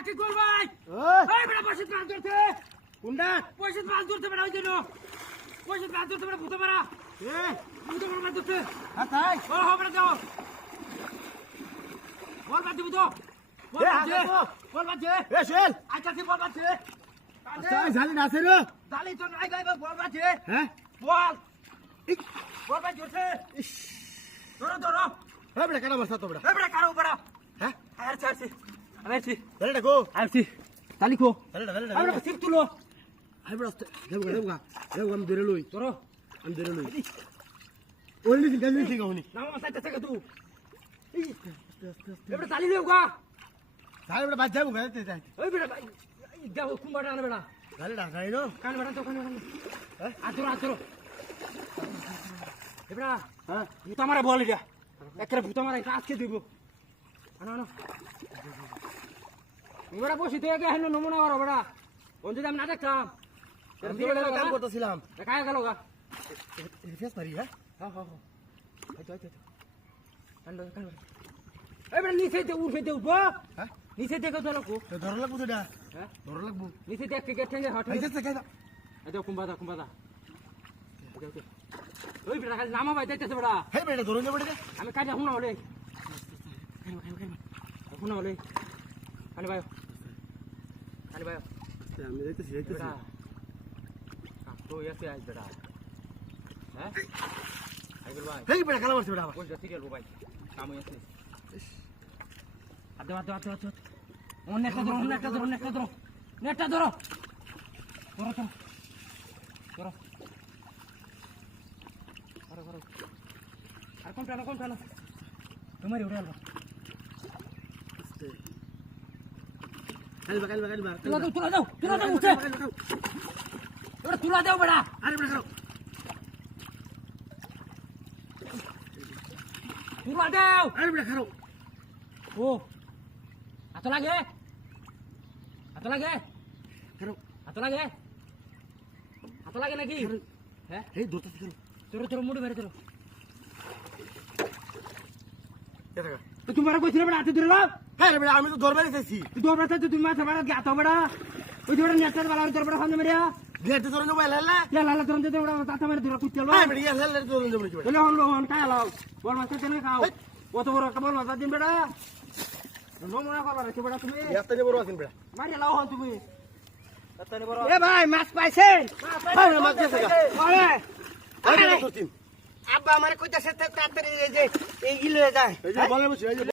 কি কর ভাই এই বড় পয়সা মাছ ধরতে কোনটা পয়সা মাছ ধরতে বড় ওই জন্য পয়সা মাছ ধরতে বড় ভূত মারা ভূত মাছ ধরতে হ্যাঁ তাই ও বড় যাও বল বাদ দিবি তো বল বাদ দে এ শেল আচ্ছা কি বল বাদ দে আচ্ছা জালি না আছে রে জালি তো নাই গাইবা বল বাদ দে হ্যাঁ বল বল বাদ ধরতে ধরো ধরো এ বড় কারা বসা তো বড় এ বড় কারা বড় হ্যাঁ আর চাইছি আইছি দাঁড়া গো আইছি তালি কো দাঁড়া আমরা সিট তুলো আই বড় দেবগা আমি ধরে লই ধরো আমি ধরে লই ওলি দিন গালি ঠিক হনি না মাসা থেকে তুই এই এবড় তালি দেবগা তালি বড় বাজ যাবো গাইতে যাই ওই বড় ভাই যাও কুম্বাটা আনে বড় গালি না গাই নো কান বড় তো কান হ্যাঁ আতরো এবড়া হ্যাঁ ভূত আমারে বল এটা একরে ভূত আমারে আজকে দিব আনো আনো এবারে বসি তো আগে হেন নমুনা করো বড়া কোন যদি আমি না দেখতাম কাম করতেছিলাম কায় গেল গা ফেস মারি হ্যাঁ হ্যাঁ হ্যাঁ আচ্ছা কান্ড এই বড় নিচে তে উঠে উঠবো হ্যাঁ নিচে থেকে তো লাগবো ধর লাগবো সেটা হ্যাঁ ধর লাগবো নিচে দেখ কে ঠেঙ্গে হাট এই যে কাইদা এই দেখো কুম্বাদা ওকে ওই বড়া খালি নামা ভাই যাইতেছে বড়া হে বড়া ধরে নে বড়া আমি কাজে হুনা হলে হুনা হলে আনি ভাই আমি যাইতেছি তো এসে আইস বেটা হ্যাঁ আইগল ভাই এই বেটা খেলা মারছে বেটা কোন যাচ্ছে গেল ভাই কাম হইছে আদে অনেকটা ধরো নেটটা ধরো আর কোন টানো তোমারই উড়ে আলবা কালবা তুলা দাও উঠে ওরে তুলা দাও বড়া আরে বড়া করো তুলা দাও আরে বড়া করো ও হাত লাগে নাকি হ্যাঁ এই ধরতে চলো মুড়ি বেরে চলো তো তোমার কইছিল বড়া হাতে ধরে নাও হ্যাঁ বড়া আমি তো ধরবে চাইছি তুই ধরবে চাইছিস তুমি মাছ মারা গাত বড়া ওই ধরে নেটার বালা ধরে বড়া সামনে মেরিয়া গেট ধরে নো লালা ধরে দে বড়া তাতা মেরে ধরে কুচল হ্যাঁ বড়া লালা ধরে দে বড়া চলে হন কাই লাও বল মাছ কেন খাও কত বড় কেবল মাছ দিন বড়া নমুনা করবা রে বড়া তুমি এতনে বড় আছেন বড়া মারি লাও হন তুমি এতনে বড় এ ভাই মাছ পাইছেন হ্যাঁ মাছ গেছে আরে আরে আব্বা আমারে কইতাছে তাড়াতাড়ি এই যে এই গিলে যায় এই যে বলে বসে